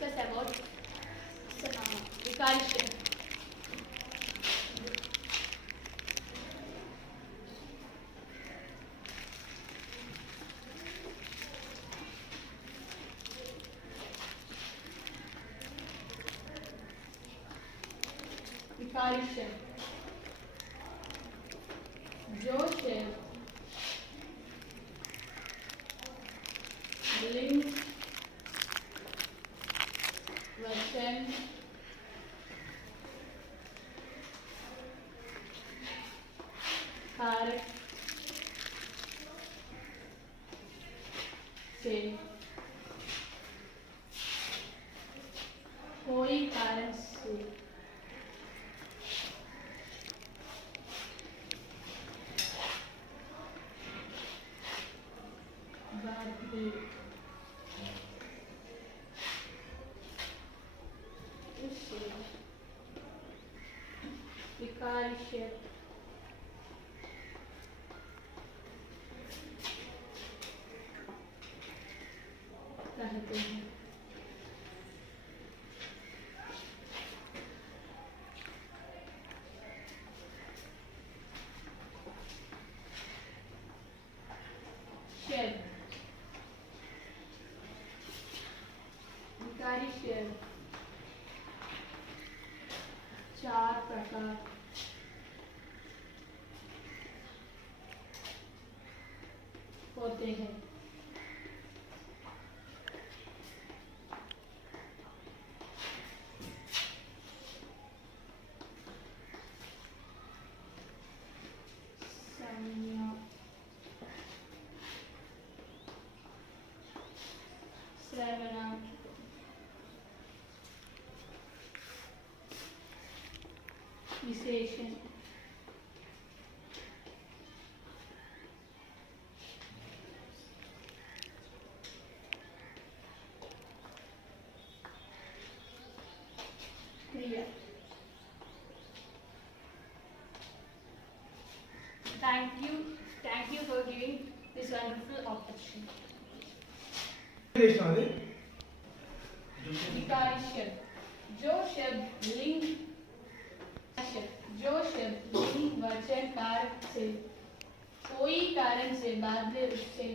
discuss about Vikarishya. Vikarishya. Joseph. Link. Vachan. कारक से कोई कारण से बाध्य उसे विकारिष्य कहते हैं। शेर विकारी शेर 4 प्रकार होते हैं। श्रवण, विशेषण, क्रिया। Thank you for giving this wonderful opportunity. विकारिष्य जो शब्द लिंग वचन कारक से कोई कारण से बाध्य उससे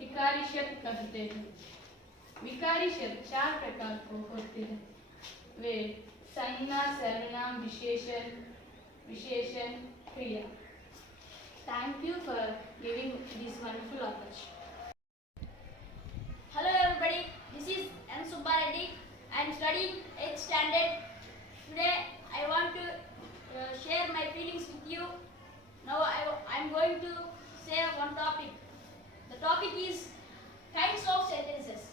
विकारी शब्द कहते हैं। विकारी शब्द 4 प्रकार को होते हैं। वे संज्ञा, सर्वनाम, विशेषण, क्रिया। Thank you for giving this wonderful opportunity. Hello everybody, this is Viswabharathi. I am studying 8th standard. Today I want to share my feelings with you. Now I am going to say one topic. The topic is kinds of sentences.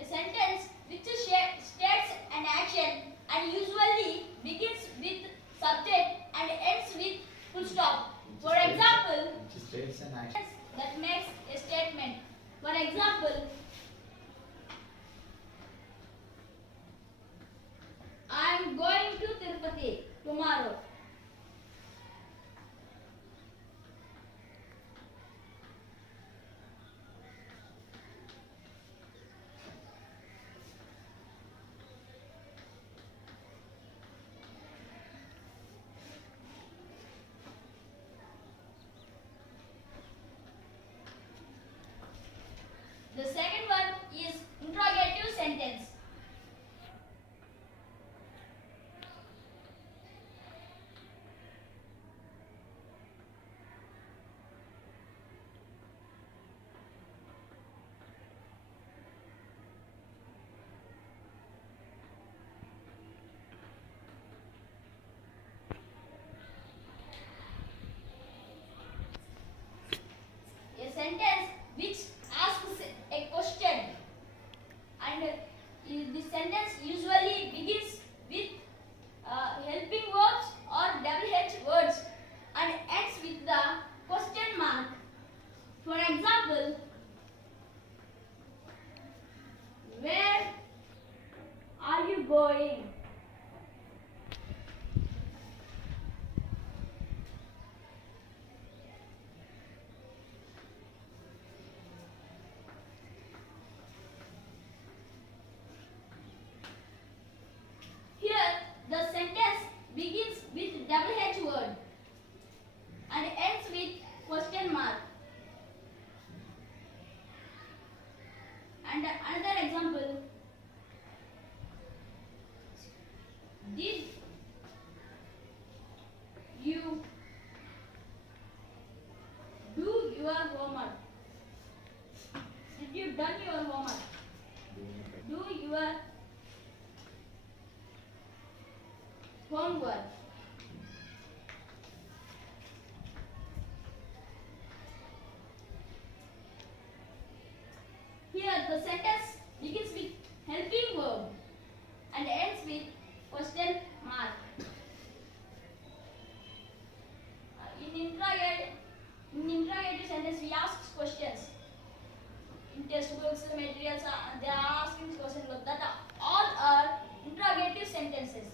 A sentence which states an action and usually begins with subject and ends with full stop. For example, which states an action that makes a statement. For example, I am going to Tirupati tomorrow. The second one is interrogative sentence. And another example, did you do your homework? Did you done your homework? Do your homework. Here the sentence begins with helping verb and ends with question mark. In interrogative sentence we ask questions. In textbooks, materials, they are asking questions that all are interrogative sentences.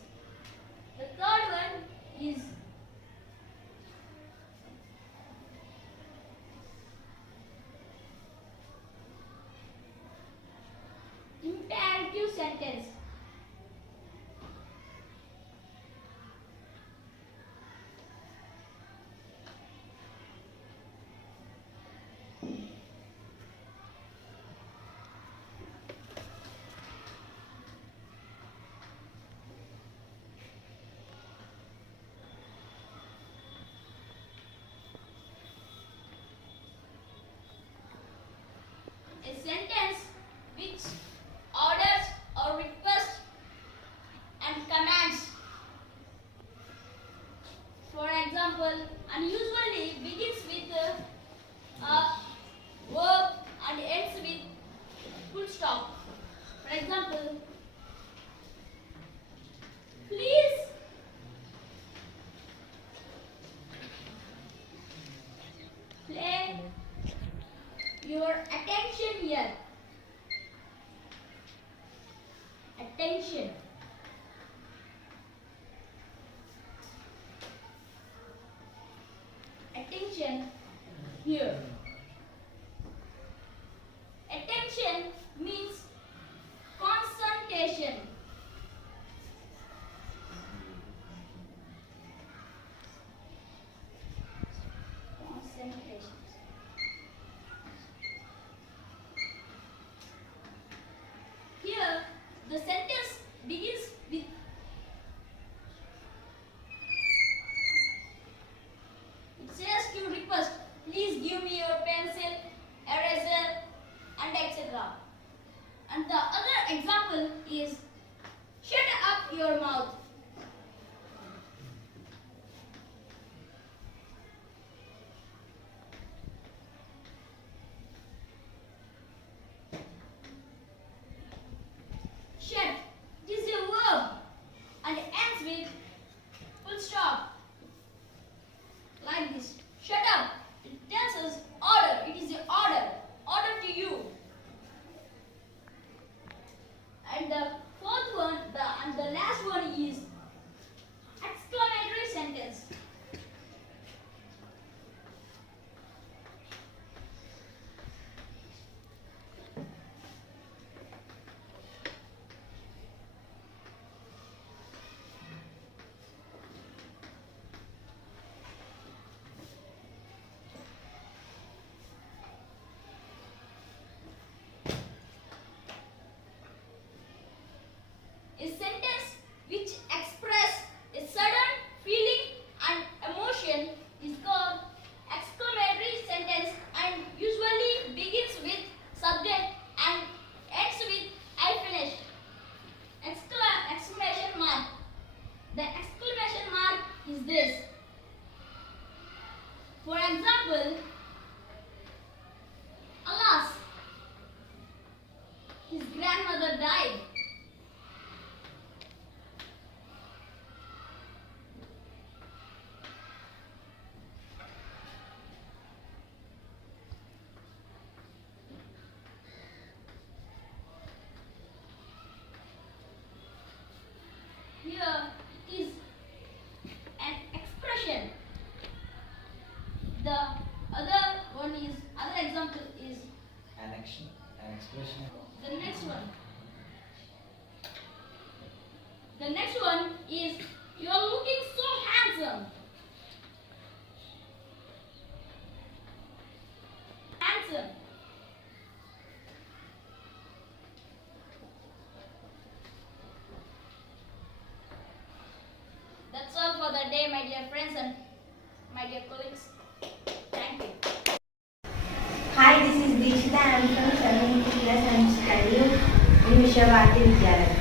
The third one is imperative sentence. A sentence which orders or requests and commands. For example, and usually begins with a verb and ends with full stop. For example, please pay your attention here. Attention. Attention here. Attention means concentration. Concentration. Here, the sentence begins with it says to request, please give me your pencil, eraser, and etc. And the other example is shut up your mouth. Shut. It is a verb and ends with full stop. Like this. Shut up. It tells us order. It is an order. Order to you. And the fourth one, and the last one is exclamatory sentence. A sentence which expresses a sudden feeling and emotion is called exclamatory sentence and usually begins with subject and ends with I finished. Exclamation mark. The exclamation mark is this. For example, alas, his grandmother died. Here it is an expression. The other example is An action, an expression. the next one. The next one is you are looking so handsome. Handsome. day, my dear friends and my dear colleagues. Thank you. Hi, this is Dishita. I am from 7th class. I am studying in Viswabharathi Vidyalayam.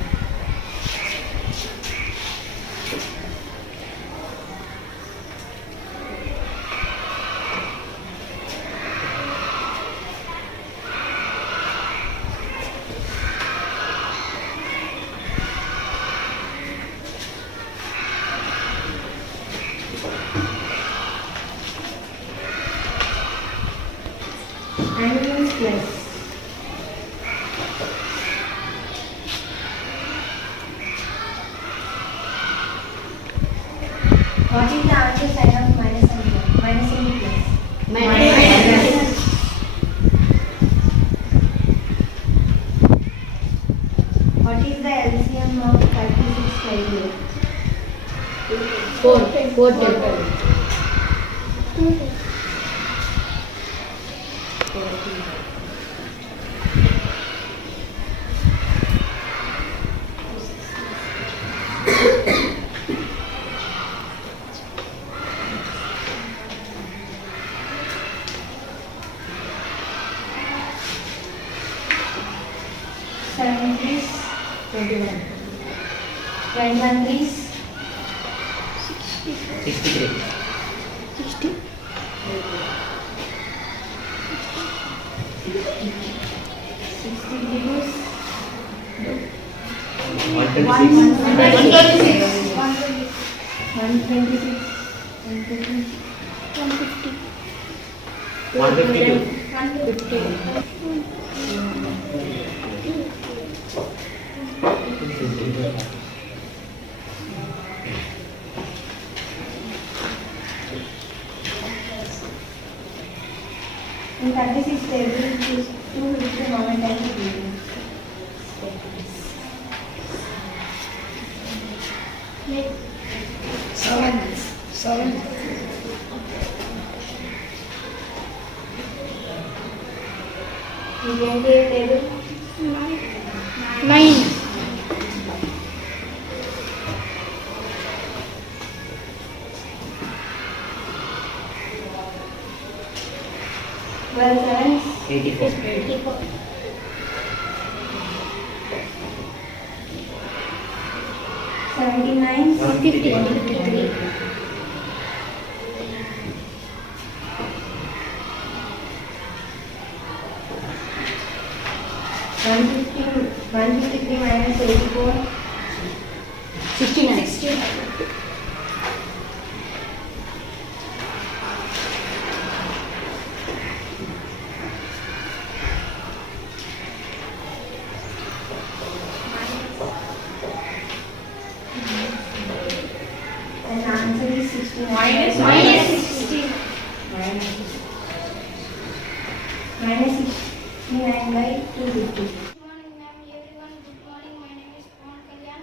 Animals class. What is the answer sign of minus and plus? Minus and plus. Minus. What is the LCM of 36 58? 4 temple. Seven please. 21. 21 please. 63. 60. 60 please. 126. 126. 152. In 36 table, choose 250 moment and beginning. Seven. Median table. 9. 12 sevens. 84. 79. 153. 153 minus 84. 69. And the answer is 69. Minus 60. Minus 69 by 250. Good morning, ma'am. Everyone, good morning. My name is Pawan Kalyan.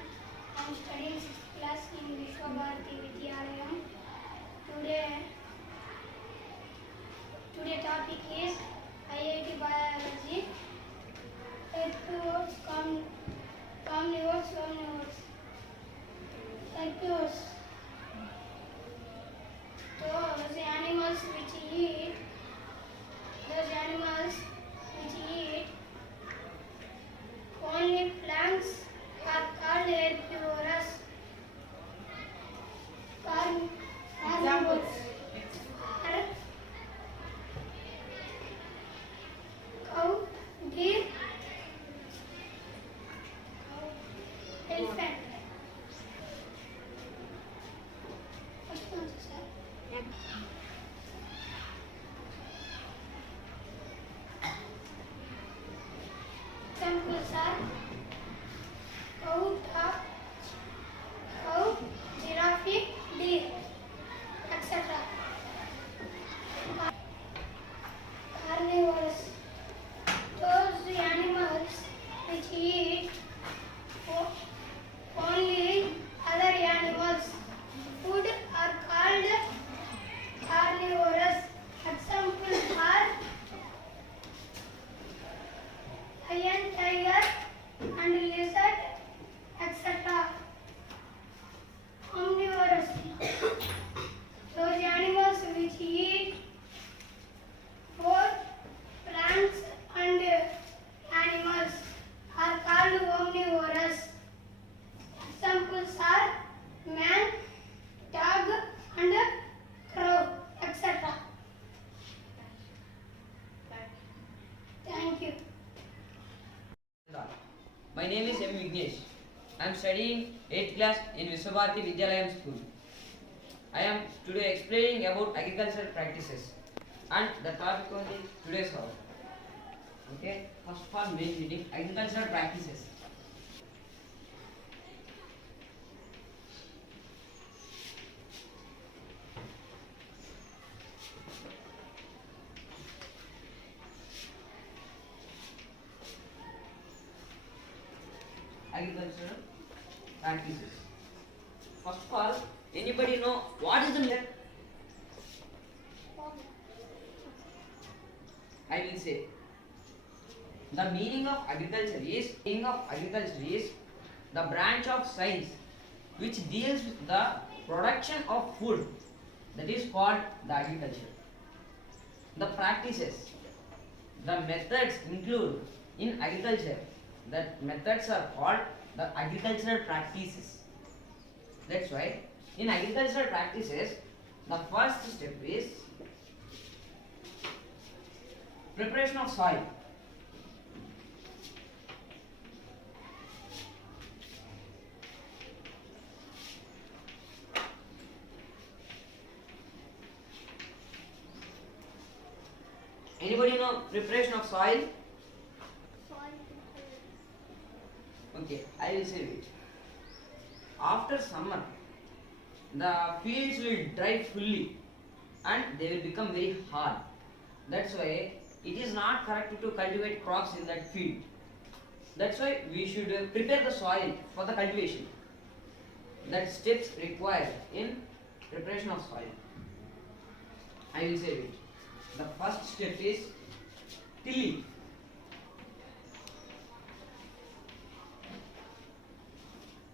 I am studying 6th class in Viswabharathi Vidyalayam. Today topic is IIT Biology. Herbivores, carnivores, omnivores. Herbivores. Those animals which eat only plants are called herbivorous. Carnivores are cow, deer, elephant. First answer, sir. name is M. Vignesh. I am studying 8th class in Viswabharathi Vidyalayam school. I am today explaining about agricultural practices and the topic on today's hour. Okay, first of all, main reading agricultural practices. Agricultural practices. First of all, anybody know what is the meaning? I will say the meaning of agriculture is the branch of science which deals with the production of food, that is called the agriculture. The practices, the methods include in agriculture, that methods are called the agricultural practices. That's why in agricultural practices the first step is preparation of soil. Anybody know preparation of soil? Okay, I will say it. After summer, the fields will dry fully and they will become very hard. That's why it is not correct to cultivate crops in that field. That's why we should prepare the soil for the cultivation. That steps required in preparation of soil. I will say it. The first step is tilling.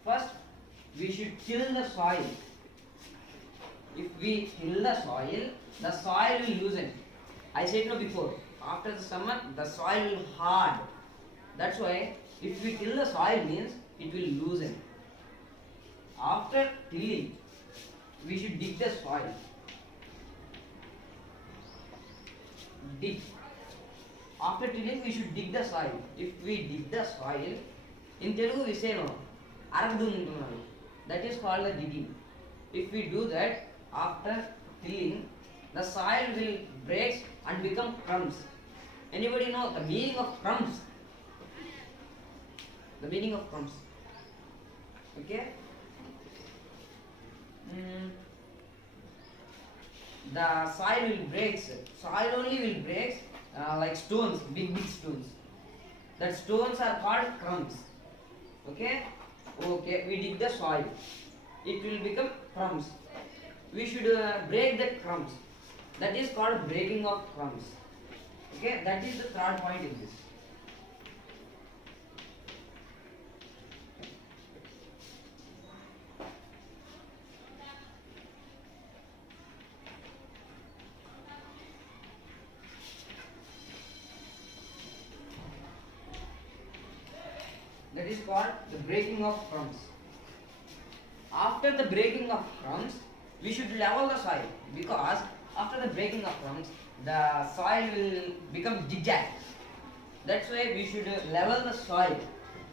First, we should till the soil. If we till the soil will loosen. I said no before. After the summer, the soil will hard. That's why if we till the soil means it will loosen. After tilling, we should dig the soil. Dig. After tilling, we should dig the soil. If we dig the soil, in Telugu we say no. That is called the digging. If we do that, after tilling, the soil will break and become crumbs. Anybody know the meaning of crumbs? The meaning of crumbs. Okay? The soil will break. Soil only will break like stones, big stones. That stones are called crumbs. Okay? Okay, we dig the soil. It will become crumbs. We should break the crumbs. That is called breaking of crumbs. Okay, that is the third point in this. That is called the breaking of crumbs. After the breaking of crumbs, we should level the soil, because after the breaking of crumbs, the soil will become zigzag. That's why we should level the soil,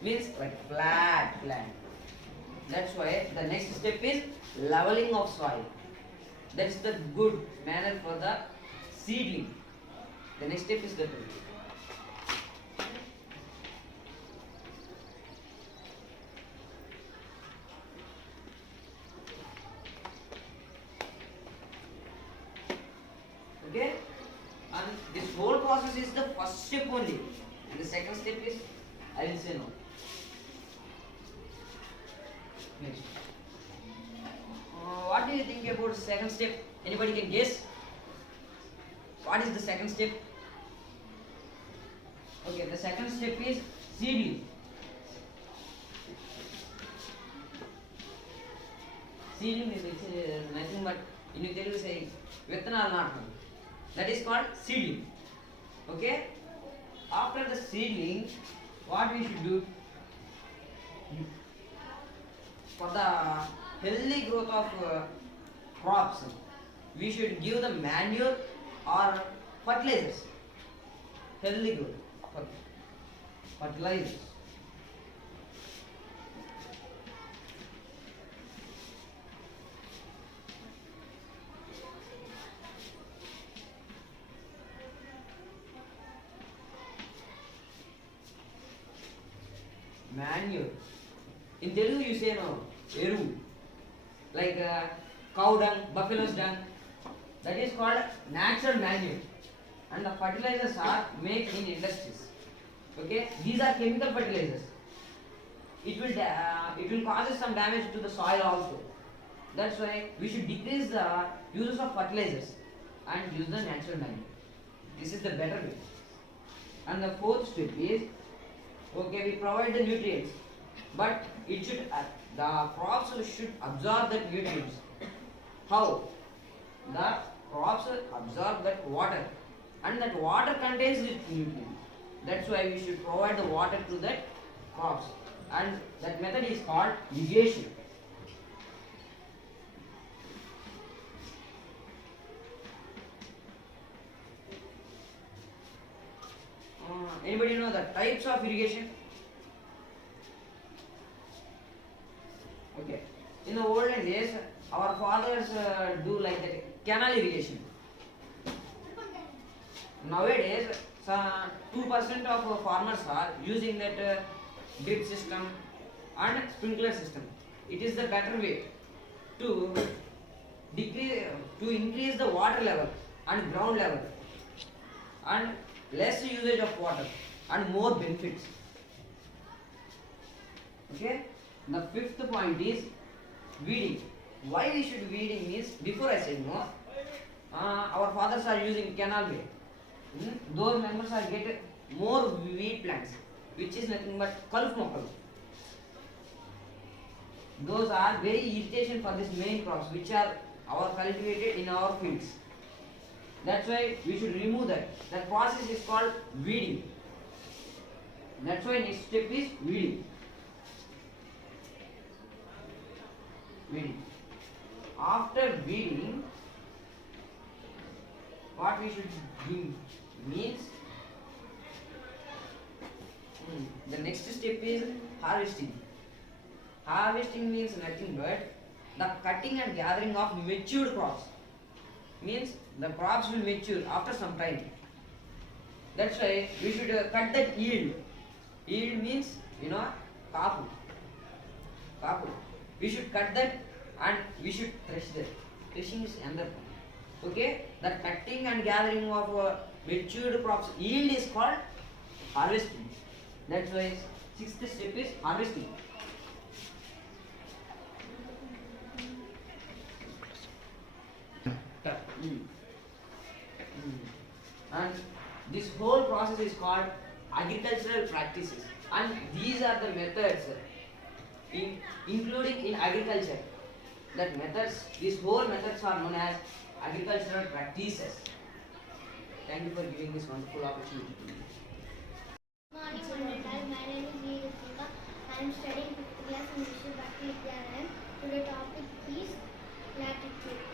means like flat land. That's why the next step is leveling of soil. That's the good manner for the seedling. The next step is the okay, and this whole process is the first step only, and the second step is, I will say no. Next, what do you think about the second step? Anybody can guess? What is the second step? Okay, the second step is seedling. Seedling is nothing but in Telugu saying విత్తనాలు నాటడం. That is called seedling. Okay? After the seedling, what we should do? For the healthy growth of crops, we should give the manure or fertilizers. Healthy growth. Fertilizers. manure. In Telugu you say no, eru. Like cow dung, buffalo's dung. That is called natural manure. And the fertilizers are made in industries. Okay, these are chemical fertilizers. It will cause some damage to the soil also. That's why we should decrease the uses of fertilizers and use the natural manure. This is the better way. And the fourth step is, okay, we provide the nutrients, but it should the crops should absorb that nutrients. How? The crops absorb that water, and that water contains the nutrients. That's why we should provide the water to that crops, and that method is called irrigation. Anybody know the types of irrigation? Okay. In the olden days, our fathers do like that canal irrigation. Nowadays, 2% of farmers are using that drip system and sprinkler system. It is the better way to increase the water level and ground level, and less usage of water and more benefits. Okay. The fifth point is weeding. Why we should weeding means, before I said no, our fathers are using canal way. Those members are get more weed plants, which is nothing but kalf mokkal. Those are very irritation for this main crops, which are our cultivated in our fields. That's why we should remove that. That process is called weeding. That's why next step is weeding. Weeding. After weeding, what we should do means, the next step is harvesting. Harvesting means nothing but the cutting and gathering of matured crops. Means the crops will mature after some time. That's why we should cut that yield. Yield means, kapu. Kapu. We should cut that and we should thresh that. Threshing is another point. Okay? The cutting and gathering of matured crops yield is called harvesting. That's why sixth step is harvesting. And this whole process is called agricultural practices, and these are the methods including in agriculture. These whole methods are known as agricultural practices. Thank you for giving this wonderful opportunity to me. Good morning, Monday. My name is Viswabharathi. I am studying 5th class in Viswabharathi Vidyalayam. Today's topic is latitude.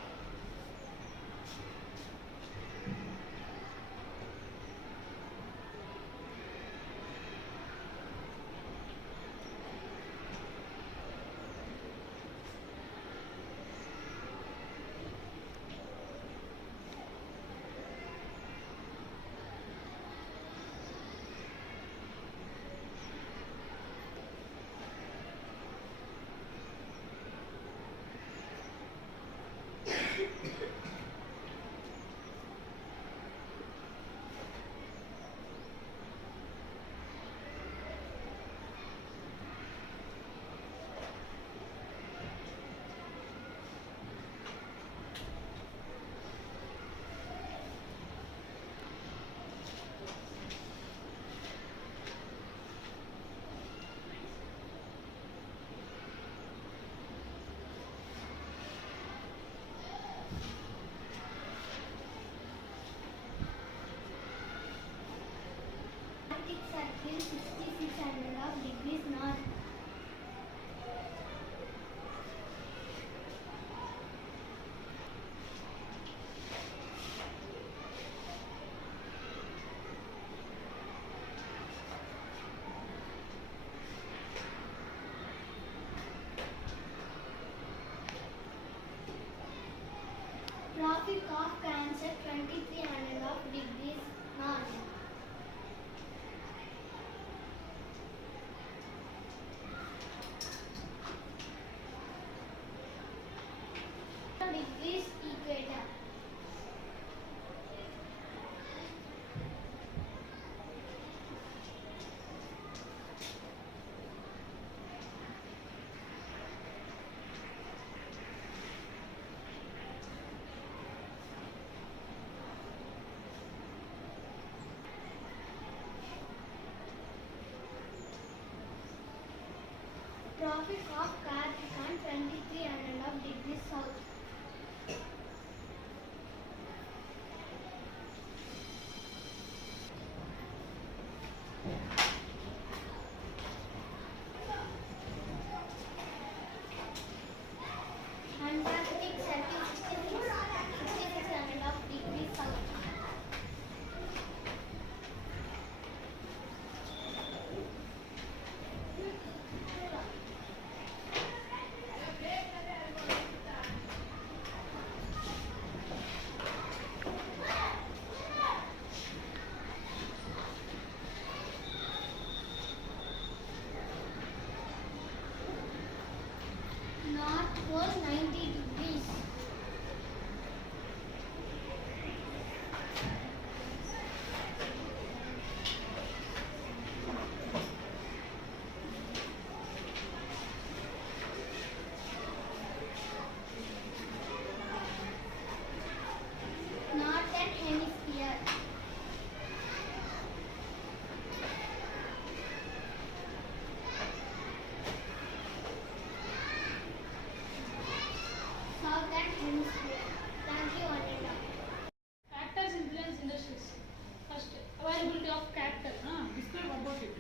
Availability of capital. Describe about it.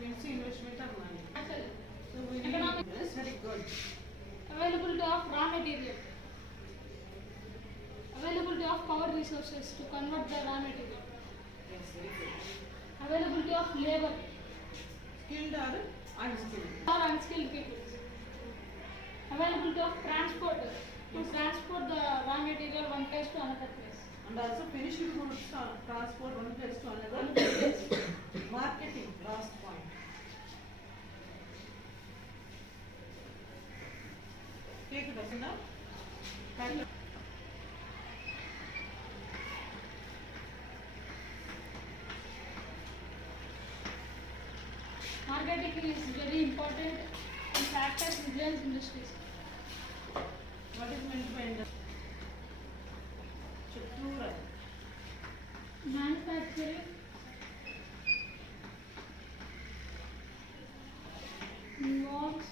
Means investment or money. Actually, So we need Economic- yes, very good. availability of raw material. Availability of power resources to convert the raw material. Yes, very good. Availability of labor Skilled or unskilled. or unskilled people. Availability of transport to transport the raw material one place to another place. And also finished goods transport one place to another place. Marketing, last point. Take it as enough. Marketing is very important in factors influence industries. What is meant by industry? Plural. Manufacturing, involves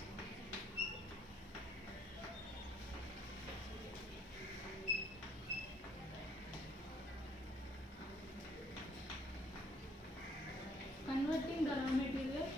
converting the raw material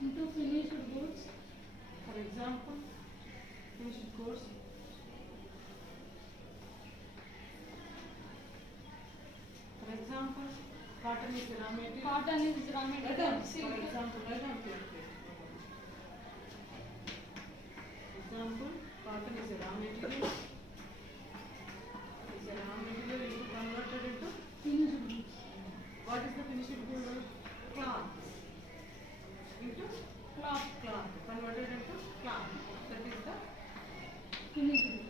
into finished goods. For example, finished goods. For example, cotton is the raw material. Cotton is raw Write material. down. Silk. For example, write down. Example, cotton is a raw material. Is a raw material into converted into. Finished goods. What is the finished good? Cloth. Into Cloth. cloth. Converted into cloth. That is the Finished goods.